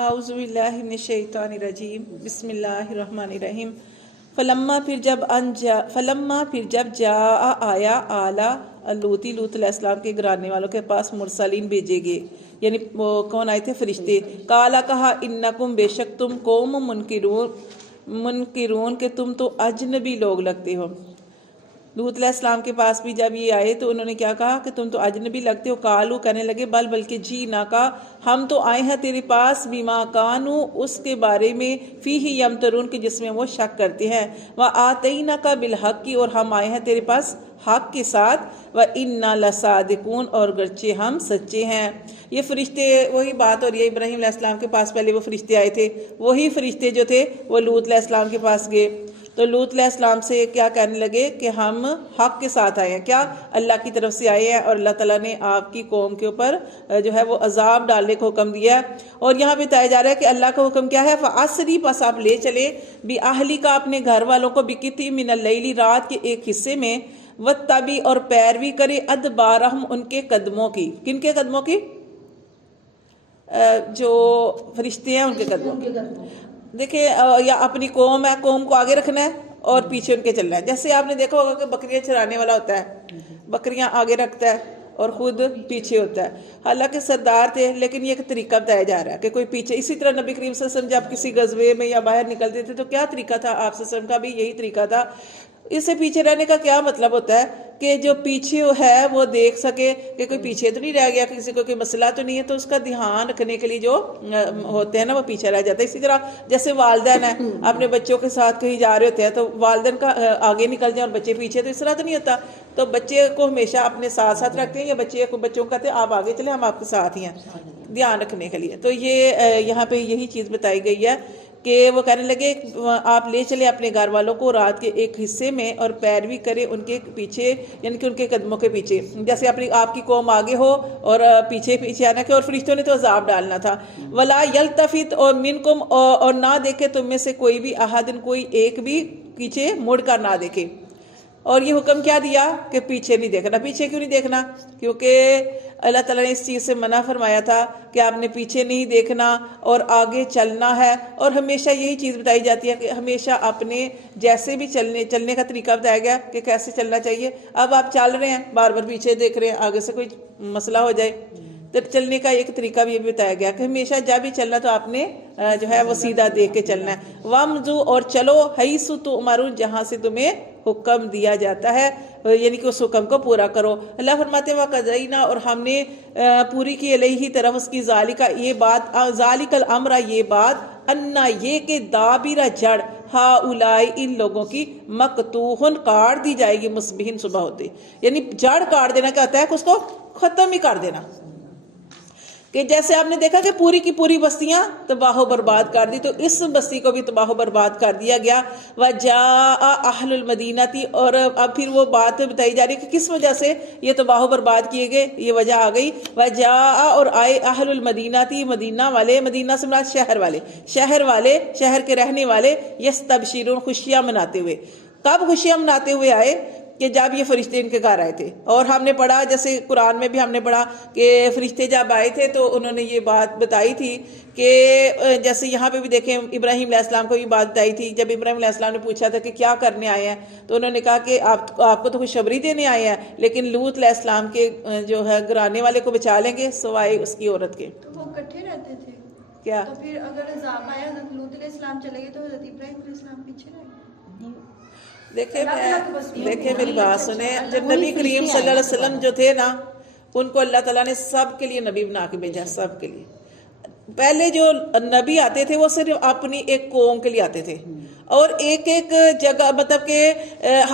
اعوذ باللہ من الشیطان الرجیم بسم اللہ الرحمن الرحیم فلما پھر جب جاء آیا آلہ لوتی لوط علیہ السلام کے گرانے والوں کے پاس مرسلین بھیجے گئے، یعنی وہ کون آئے تھے؟ فرشتے۔ قالا کہا انکم بے شک تم قوم منکرون کہ تم تو اجنبی لوگ لگتے ہو۔ لوط علیہ السلام کے پاس بھی جب یہ آئے تو انہوں نے کیا کہا کہ تم تو اجنبی لگتے ہو۔ قالو کہنے لگے بلکہ جی نہ کا ہم تو آئے ہیں تیرے پاس بما کانوا اس کے بارے میں فیہ یمترون کہ جس میں وہ شک کرتے ہیں، وآتیناک بالحق اور ہم آئے ہیں تیرے پاس حق کے ساتھ، وإنا لصادقون اور گرچہ ہم سچے ہیں۔ یہ فرشتے وہی بات ہو رہی ہے، ابراہیم علیہ السلام کے پاس پہلے وہ فرشتے آئے تھے، وہی فرشتے جو تھے وہ لوط علیہ السلام کے پاس گئے تو لوط علیہ السلام سے کیا کہنے لگے کہ ہم حق کے ساتھ آئے ہیں، کیا اللہ کی طرف سے آئے ہیں اور اللہ تعالیٰ نے آپ کی قوم کے اوپر جو ہے وہ عذاب ڈالنے کا حکم دیا ہے۔ اور یہاں پہ بتایا جا رہا ہے کہ اللہ کا حکم کیا ہے؟ فَأَسْرِ پس آپ لے چلے بِأَهْلِكَ اپنے گھر والوں کو بِقِطْعٍ مِنَ اللَّيْلِ رات کے ایک حصے میں، وَاتَّبِعْ اور پیروی کرے أَدْبَارَهُمْ ان کے قدموں کی۔ کن کے قدموں کی؟ جو فرشتے ہیں ان کے قدموں کی۔ دیکھیں یا اپنی قوم ہے، قوم کو آگے رکھنا ہے اور پیچھے ان کے چلنا ہے۔ جیسے آپ نے دیکھا ہوگا کہ بکریاں چرانے والا ہوتا ہے، بکریاں آگے رکھتا ہے اور خود پیچھے ہوتا ہے۔ حالانکہ سردار تھے لیکن یہ ایک طریقہ بتایا جا رہا ہے کہ کوئی پیچھے۔ اسی طرح نبی کریم صلی اللہ علیہ وسلم جب کسی غزوے میں یا باہر نکلتے تھے تو کیا طریقہ تھا؟ آپ صلی اللہ علیہ وسلم کا بھی یہی طریقہ تھا۔ اس سے پیچھے رہنے کا کیا مطلب ہوتا ہے کہ جو پیچھے ہے وہ دیکھ سکے کہ کوئی پیچھے تو نہیں رہ گیا، کسی کو کوئی مسئلہ تو نہیں ہے، تو اس کا دھیان رکھنے کے لیے جو ہوتے ہیں نا وہ پیچھے رہ جاتا ہے۔ اسی طرح جیسے والدین ہیں اپنے بچوں کے ساتھ کہیں جا رہے ہوتے ہیں تو والدین کا آگے نکل جائیں اور بچے پیچھے، تو اس طرح تو نہیں ہوتا۔ تو بچے کو ہمیشہ اپنے ساتھ ساتھ رکھتے ہیں یا بچوں کو کہتے ہیں آپ آگے چلیں، ہم آپ کے ساتھ ہی ہیں، دھیان رکھنے کے لیے۔ تو یہ یہاں پہ یہی چیز بتائی گئی ہے کہ وہ کہنے لگے آپ لے چلے اپنے گھر والوں کو رات کے ایک حصے میں اور پیروی کرے ان کے پیچھے، یعنی کہ ان کے قدموں کے پیچھے، جیسے آپ کی قوم آگے ہو اور پیچھے آنا کہ، اور فرشتوں نے تو عذاب ڈالنا تھا۔ ولا یلتفت اور منکم اور نہ دیکھے تم میں سے کوئی بھی احدن کوئی ایک بھی پیچھے مڑ کر نہ دیکھے۔ اور یہ حکم کیا دیا کہ پیچھے نہیں دیکھنا۔ پیچھے کیوں نہیں دیکھنا؟ کیونکہ اللہ تعالیٰ نے اس چیز سے منع فرمایا تھا کہ آپ نے پیچھے نہیں دیکھنا اور آگے چلنا ہے۔ اور ہمیشہ یہی چیز بتائی جاتی ہے کہ ہمیشہ اپنے جیسے بھی چلنے کا طریقہ بتایا گیا کہ کیسے چلنا چاہیے۔ اب آپ چل رہے ہیں، بار بار پیچھے دیکھ رہے ہیں، آگے سے کوئی مسئلہ ہو جائے، تو چلنے کا ایک طریقہ بھی بتایا گیا کہ ہمیشہ جب بھی چلنا تو آپ نے جو ہے وہ سیدھا دیکھ کے چلنا ہے۔ وَامْضُوا اور چلو حَيْثُ تُؤْمَرُونَ جہاں سے تمہیں حکم دیا جاتا ہے، یعنی کہ اس حکم کو پورا کرو۔ اللہ فرماتے ہیں وَقَضَيْنَا اور ہم نے پوری کی علیہ طرف اس کی ذالک یہ بات، ذالک الامر یہ بات، انا یہ کہ دابر جڑ ہاؤلائی ان لوگوں کی مقطوعن کاٹ دی جائے گی مصبحین صبح ہوتے، یعنی جڑ کاٹ دینا کیا ہوتا ہے کہ اس کو ختم ہی کر دینا۔ کہ جیسے آپ نے دیکھا کہ پوری کی پوری بستیاں تباہ و برباد کر دی، تو اس بستی کو بھی تباہ و برباد کر دیا گیا۔ وَجَاءَ أَهْلُ الْمَدِينَةِ اور اب پھر وہ بات بتائی جا رہی ہے کہ کس وجہ سے یہ تباہ و برباد کیے گئے، یہ وجہ آ گئی۔ وَجَاءَ اور آئے أَهْلُ الْمَدِينَةِ مدینہ والے، مدینہ سے مراد شہر والے، شہر کے رہنے والے، يَسْتَبْشِرُونَ خوشیاں مناتے ہوئے۔ کب خوشیاں مناتے ہوئے آئے؟ کہ جب یہ فرشتے ان کے گھر آئے تھے۔ اور ہم نے پڑھا جیسے قرآن میں بھی ہم نے پڑھا کہ فرشتے جب آئے تھے تو انہوں نے یہ بات بتائی تھی کہ جیسے یہاں پہ بھی دیکھیں ابراہیم علیہ السلام کو یہ بات بتائی تھی جب ابراہیم علیہ السلام نے پوچھا تھا کہ کیا کرنے آئے ہیں، تو انہوں نے کہا کہ آپ کو تو خوشخبری دینے آئے ہیں، لیکن لوط علیہ السلام کے جو ہے گرانے والے کو بچا لیں گے سوائے اس کی عورت کے۔ تو وہ اکٹھے رہتے تھے کیا؟ تو پھر اگر عذاب آیا حضرت لوط علیہ السلام چلے گئے تو حضرت ابراہیم علیہ السلام پیچھے رہ گئے۔ دیکھیں میری بات سنیں، جب نبی کریم صلی اللہ علیہ وسلم جو تھے نا ان کو اللہ تعالیٰ نے سب کے لیے نبی بنا کے بھیجا، سب کے لیے۔ پہلے جو نبی آتے تھے وہ صرف اپنی ایک قوم کے لیے آتے تھے، اور ایک ایک جگہ مطلب کہ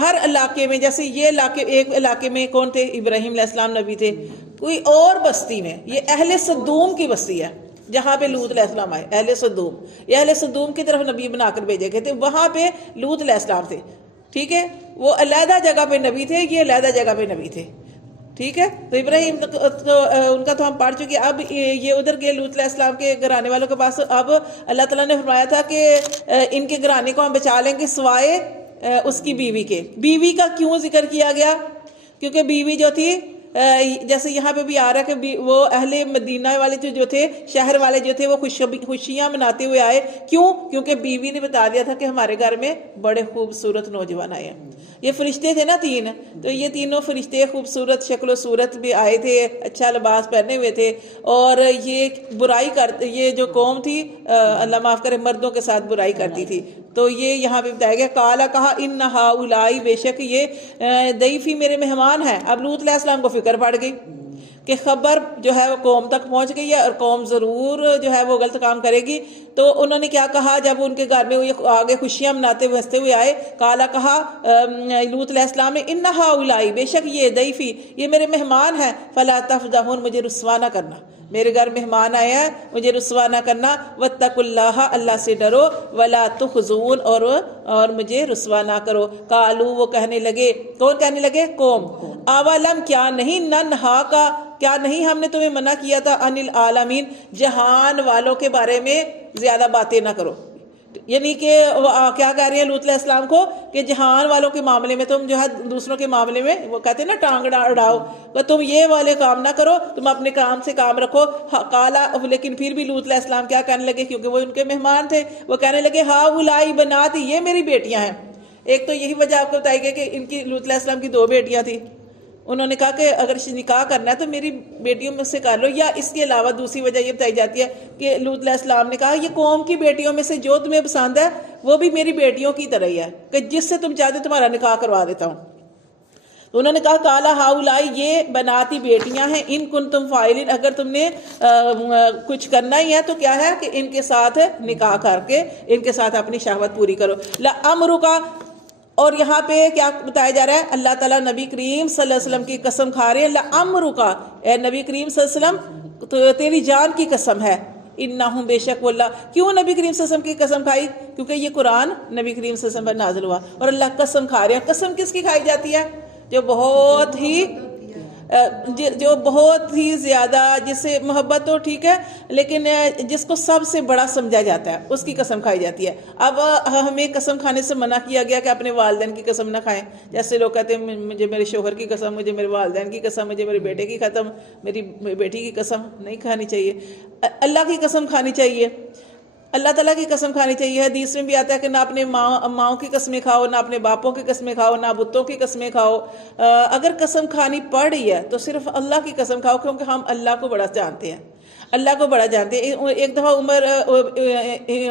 ہر علاقے میں، جیسے یہ علاقے، ایک علاقے میں کون تھے؟ ابراہیم علیہ السلام نبی تھے۔ کوئی اور بستی میں، یہ اہل صدوم کی بستی ہے جہاں پہ لوط علیہ السلام آئے، اہل صدوم، یہ اہل صدوم کی طرف نبی بنا کر بھیجے گئے تھے، وہاں پہ لوط علیہ السلام تھے، ٹھیک ہے؟ وہ علیحدہ جگہ پہ نبی تھے، یہ علیحدہ جگہ پہ نبی تھے، ٹھیک ہے؟ تو ابراہیم تو ان کا تو ہم پڑھ چکے۔ اب یہ ادھر گئے لوط علیہ السلام کے گھرانے والوں کے پاس، اب اللہ تعالیٰ نے فرمایا تھا کہ ان کے گھرانے کو ہم بچا لیں گے سوائے اس کی بیوی کے۔ بیوی کا کیوں ذکر کیا گیا؟ کیونکہ بیوی جو تھی جیسے یہاں پہ بھی آ رہا ہے کہ وہ اہل مدینہ والے جو تھے، شہر والے جو تھے، وہ خوشیاں مناتے ہوئے آئے. کیوں؟ کیونکہ بیوی نے بتا دیا تھا کہ ہمارے گھر میں بڑے خوبصورت نوجوان آئے ہیں. یہ فرشتے تھے نا 3، تو یہ تینوں فرشتے خوبصورت شکل و صورت بھی آئے تھے، اچھا لباس پہنے ہوئے تھے، اور یہ برائی کرتے، یہ جو قوم تھی اللہ معاف کرے مردوں کے ساتھ برائی کرتی تھی. تو یہ یہاں پہ بتایا گیا کالا کہا ان ہؤلاء، بے شک یہ ضیفی میرے مہمان ہیں. اب لوط علیہ السلام کو فکر پڑ گئی کہ خبر جو ہے وہ قوم تک پہنچ گئی ہے اور قوم ضرور جو ہے وہ غلط کام کرے گی. تو انہوں نے کیا کہا جب ان کے گھر میں وہ آگے خوشیاں مناتے ہوئے ہنستے ہوئے آئے؟ کالا کہا لوط علیہ السلام نے ان ہؤلاء، بے شک یہ ضیفی، یہ میرے مہمان ہیں، فلا تفضحون، مجھے رسوا نہ کرنا، میرے گھر مہمان آئے ہیں، مجھے رسوا نہ کرنا. واتقوا اللہ، اللہ سے ڈرو، ولا تخزون، اور مجھے رسوا نہ کرو. قالو، وہ کہنے لگے، کون کہنے لگے؟ قوم. اولم، کیا نہیں، ننہا کا، کیا نہیں ہم نے تمہیں منع کیا تھا، عن العالمین، جہان والوں کے بارے میں زیادہ باتیں نہ کرو. یعنی کہ کیا کہہ رہے ہیں لوط علیہ السلام کو کہ جہان والوں کے معاملے میں تم جو ہے دوسروں کے معاملے میں، وہ کہتے ہیں نا ٹانگ اڑاؤ، کہ تم یہ والے کام نہ کرو، تم اپنے کام سے کام رکھو. قالا، لیکن پھر بھی لوط علیہ السلام کیا کہنے لگے، کیونکہ وہ ان کے مہمان تھے، وہ کہنے لگے ہؤلاء بناتی، یہ میری بیٹیاں ہیں. ایک تو یہی وجہ آپ کو بتائی گئی کہ ان کی لوط علیہ السلام کی 2 بیٹیاں تھیں. انہوں نے کہا کہ اگر نکاح کرنا ہے تو میری بیٹیوں میں سے کر لو. یا اس کے علاوہ دوسری وجہ یہ بتائی جاتی ہے کہ لوط علیہ السلام نے کہا یہ قوم کی بیٹیوں میں سے جو تمہیں پسند ہے وہ بھی میری بیٹیوں کی طرح ہی ہے، کہ جس سے تم چاہتے تمہارا نکاح کروا دیتا ہوں. تو انہوں نے کہا کالا ہؤلاء، یہ بناتی بیٹیاں ہیں، ان کنتم فاعلین، اگر تم نے کچھ کرنا ہی ہے تو کیا ہے کہ ان کے ساتھ نکاح کر کے ان کے ساتھ اپنی شہوت پوری کرو. لعمرک، اور یہاں پہ کیا بتایا جا رہا ہے؟ اللہ تعالیٰ نبی کریم صلی اللہ علیہ وسلم کی قسم کھا رہے ہیں. لعمرک، اے نبی کریم صلی اللہ علیہ وسلم، تو تیری جان کی قسم ہے. انہم، بے شک وہ اللہ. کیوں نبی کریم صلی اللہ علیہ وسلم کی قسم کھائی؟ کیونکہ یہ قرآن نبی کریم صلی اللہ علیہ وسلم پر نازل ہوا اور اللہ قسم کھا رہے ہیں. قسم کس کی کھائی جاتی ہے؟ جو بہت ہی زیادہ، جس سے محبت تو ٹھیک ہے لیکن جس کو سب سے بڑا سمجھا جاتا ہے اس کی قسم کھائی جاتی ہے. اب ہمیں قسم کھانے سے منع کیا گیا کہ اپنے والدین کی قسم نہ کھائیں. جیسے لوگ کہتے ہیں مجھے میرے شوہر کی قسم، مجھے میرے والدین کی قسم، مجھے میرے بیٹے کی قسم، میری بیٹی کی قسم نہیں کھانی چاہیے. اللہ کی قسم کھانی چاہیے، اللہ تعالیٰ کی قسم کھانی چاہیے. حدیث میں بھی آتا ہے کہ نہ اپنے ماؤں کی قسمیں کھاؤ، نہ اپنے باپوں کی قسمیں کھاؤ، نہ بتوں کی قسمیں کھاؤ. اگر قسم کھانی پڑ رہی ہے تو صرف اللہ کی قسم کھاؤ، کیونکہ ہم اللہ کو بڑا جانتے ہیں، اللہ کو بڑا جانتے ہیں. ایک دفعہ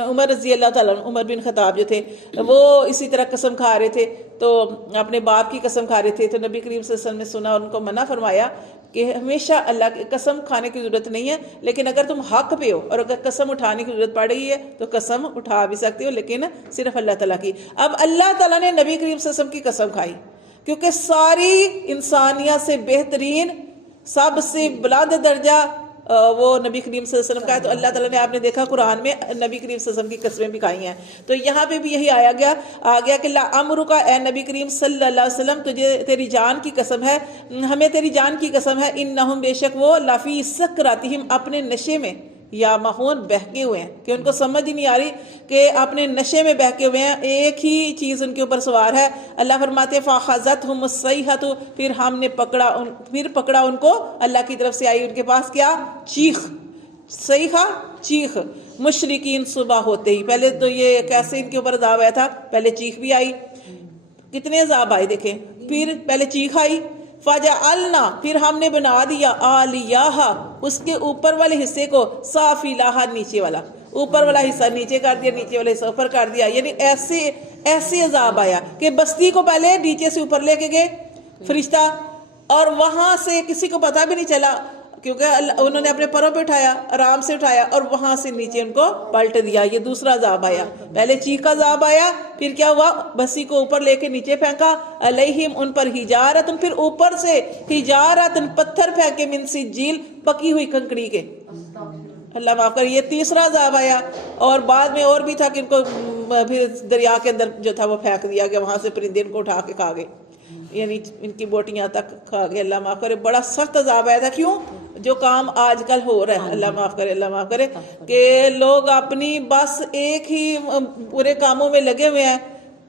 عمر رضی اللہ تعالیٰ، عمر بن خطاب جو تھے، وہ اسی طرح قسم کھا رہے تھے، تو اپنے باپ کی قسم کھا رہے تھے. تو نبی کریم صلی اللہ علیہ وسلم نے سنا اور ان کو منع فرمایا کہ ہمیشہ اللہ کی قسم کھانے کی ضرورت نہیں ہے، لیکن اگر تم حق پہ ہو اور اگر قسم اٹھانے کی ضرورت پڑ رہی ہے تو قسم اٹھا بھی سکتے ہو، لیکن صرف اللہ تعالیٰ کی. اب اللہ تعالیٰ نے نبی کریم صلی اللہ علیہ وسلم کی قسم کھائی کیونکہ ساری انسانیت سے بہترین، سب سے بلند درجہ وہ نبی کریم صلی اللہ علیہ وسلم کا ہے. تو اللہ تعالیٰ نے، آپ نے دیکھا قرآن میں نبی کریم صلی اللہ علیہ وسلم کی قسمیں بھی کھائی ہیں. تو یہاں پہ بھی یہی آ گیا کہ لعمرک، اے نبی کریم صلی اللہ علیہ وسلم، تجھے تیری جان کی قسم ہے، ہمیں تیری جان کی قسم ہے. انہم، بے شک وہ، لفی سکراتہم، اپنے نشے میں، یا مہون، بہکے ہوئے ہیں، کہ ان کو سمجھ ہی نہیں آ رہی کہ اپنے نشے میں بہکے ہوئے ہیں، ایک ہی چیز ان کے اوپر سوار ہے. اللہ فرماتے فاخذتہم الصیحۃ، پھر ہم نے پکڑا ان کو، اللہ کی طرف سے آئی ان کے پاس کیا؟ چیخ. صیحہ، چیخ. مشرقین، صبح ہوتے ہی. پہلے تو یہ کیسے ان کے اوپر عذاب آیا تھا، پہلے چیخ بھی آئی، کتنے عذاب آئے دیکھیں. پھر پہلے چیخ آئی، فجعلنا، پھر ہم نے بنا دیا، عالیہا، اس کے اوپر والے حصے کو، سافلہا، نیچے والا، اوپر والا حصہ نیچے کر دیا، نیچے والا حصہ اوپر کر دیا. یعنی ایسے عذاب آیا کہ بستی کو پہلے نیچے سے اوپر لے کے گئے فرشتہ، اور وہاں سے کسی کو پتہ بھی نہیں چلا کیونکہ انہوں نے اپنے پروں پہ اٹھایا، آرام سے اٹھایا، اور وہاں سے نیچے ان کو پلٹ دیا. یہ دوسرا عذاب آیا. پہلے چیخ کا عذاب آیا، پھر کیا ہوا؟ بسی کو اوپر لے کے نیچے پھینکا. علیہم، ان پر حجارۃ، پھر اوپر سے حجارۃ، پتھر پھینکے، من سجیل، پکی ہوئی کنکڑی کے. اللہ معاف کر. یہ تیسرا عذاب آیا. اور بعد میں اور بھی تھا کہ ان کو پھر دریا کے اندر جو تھا وہ پھینک دیا گیا، وہاں سے پرندے ان کو اٹھا کے کھا گئے، یعنی ان کی بوٹیاں تک کھا گئے. اللہ معاف کرے. بڑا سخت عذاب آیا تھا. کیوں؟ جو کام آج کل ہو رہا ہے، اللہ معاف کرے، اللہ معاف کرے، کہ لوگ اپنی بس ایک ہی برے کاموں میں لگے ہوئے ہیں،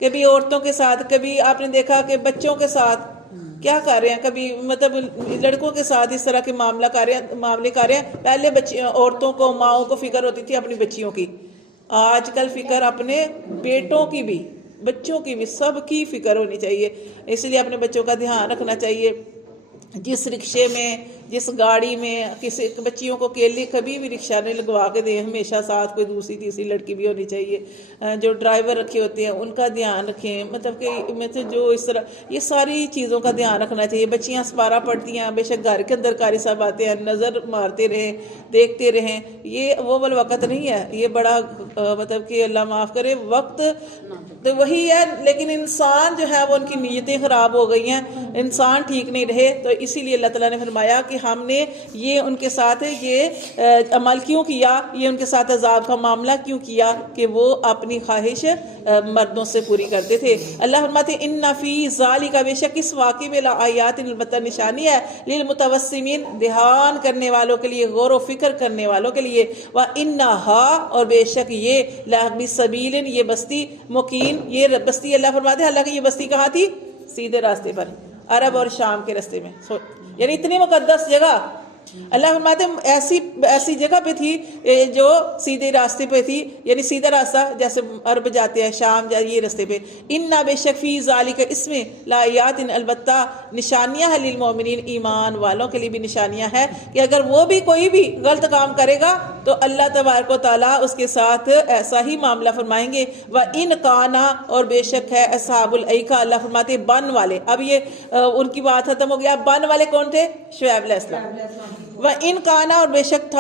کبھی عورتوں کے ساتھ، کبھی آپ نے دیکھا کہ بچوں کے ساتھ، کیا کر رہے ہیں؟ کبھی مطلب لڑکوں کے ساتھ اس طرح کے معاملے کر رہے ہیں. پہلے عورتوں کو، ماؤں کو فکر ہوتی تھی اپنی بچیوں کی، آج کل فکر اپنے بیٹوں کی بھی، بچوں کی بھی، سب کی فکر ہونی چاہیے. اس لیے اپنے بچوں کا دھیان رکھنا چاہیے. جس رکشے میں، جس گاڑی میں، کسی بچیوں کو اکیلے کبھی بھی رکشہ نہیں لگوا کے دیں، ہمیشہ ساتھ کوئی دوسری تیسری لڑکی بھی ہونی چاہیے. جو ڈرائیور رکھے ہوتے ہیں ان کا دھیان رکھیں، مطلب کہ جو اس طرح یہ ساری چیزوں کا دھیان رکھنا چاہیے. بچیاں سپارہ پڑھتی ہیں، بے شک گھر کے اندر قاری صاحب آتے ہیں، نظر مارتے رہیں، دیکھتے رہیں، یہ وہ وقت نہیں ہے. یہ بڑا مطلب کہ اللہ معاف کرے وقت تو وہی ہے، لیکن انسان جو ہے وہ ان کی نیتیں خراب ہو گئی ہیں، انسان ٹھیک نہیں رہے. تو اسی لیے اللہ تعالیٰ نے فرمایا کہ ہم نے یہ ان کے ساتھ یہ عمل کیوں کیا، یہ ان کے ساتھ عذاب کا معاملہ کیوں کیا کہ وہ اپنی خواہش مردوں سے پوری کرتے تھے. اللہ فرماتے ان فی ذالک، بے شک اس واقعے میں لآیات، البتہ نشانی ہے، للمتوسمین، دھیان کرنے والوں کے لیے، غور و فکر کرنے والوں کے لیے. وَإِنَّهَا، اور بے شک یہ، لَبِسَبِیلٍ، یہ بستی، مقیم، یہ بستی اللہ فرماتے ہیں حالانکہ یہ بستی کہاں تھی؟ سیدھے راستے پر، عرب اور شام کے راستے میں. یعنی اتنی مقدس جگہ اللہ فرماتے ہیں ایسی جگہ پہ تھی جو سیدھے راستے پہ تھی، یعنی سیدھا راستہ جیسے عرب جاتے ہیں، شام یہ راستے پہ. اِنَّا، بے شک، فی ذالک، اس میں، لآیات، البتہ نشانیاں ہیں، للمؤمنین، ایمان والوں کے لیے بھی نشانیاں ہیں کہ اگر وہ بھی کوئی بھی غلط کام کرے گا تو اللہ تبارک و تعالیٰ اس کے ساتھ ایسا ہی معاملہ فرمائیں گے. وَإِنْ كَانَ، اور بے شک ہے، اصحاب الایکہ، اللہ فرماتے ہیں بن والے. اب یہ ان کی بات ختم ہو گیا. بن والے کون تھے؟ شعیب علیہ السلام. وَإِنْ كَانَ، اور بے شک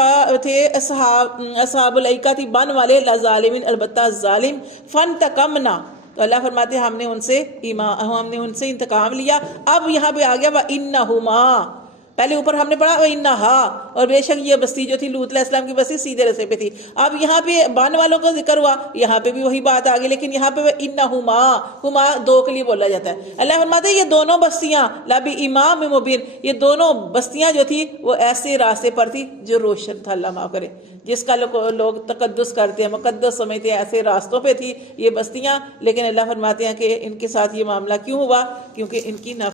تھے اصحاب الایکہ تھی بن والے، لَظَالِمِينَ، البتہ ظالم. فَانْتَقَمْنَا، تو اللہ فرماتے ہیں ہم نے ان سے انتقام لیا. اب یہاں پہ آ گیا وَإِنَّهُمَا، پہلے اوپر ہم نے پڑھا وَإِنَّهَا، اور بے شک یہ بستی جو تھی لوط علیہ السلام کی بستی سیدھے راستے پہ تھی. اب یہاں پہ بان والوں کا ذکر ہوا، یہاں پہ بھی وہی بات آ گئی، لیکن یہاں پہ وَإِنَّهُمَا، ہما دو کے لیے بولا جاتا ہے. اللہ فرماتے ہیں یہ دونوں بستیاں لَبِإِمَامٍ مُبِينٍ، یہ دونوں بستیاں جو تھی وہ ایسے راستے پر تھی جو روشن تھا. اللہ معاف کرے، جس کا لوگ تقدس کرتے ہیں، مقدس سمجھتے ہیں، ایسے راستوں پہ تھی یہ بستیاں. لیکن اللہ فرماتے ہیں کہ ان کے ساتھ یہ معاملہ کیوں ہوا؟ کیونکہ ان کی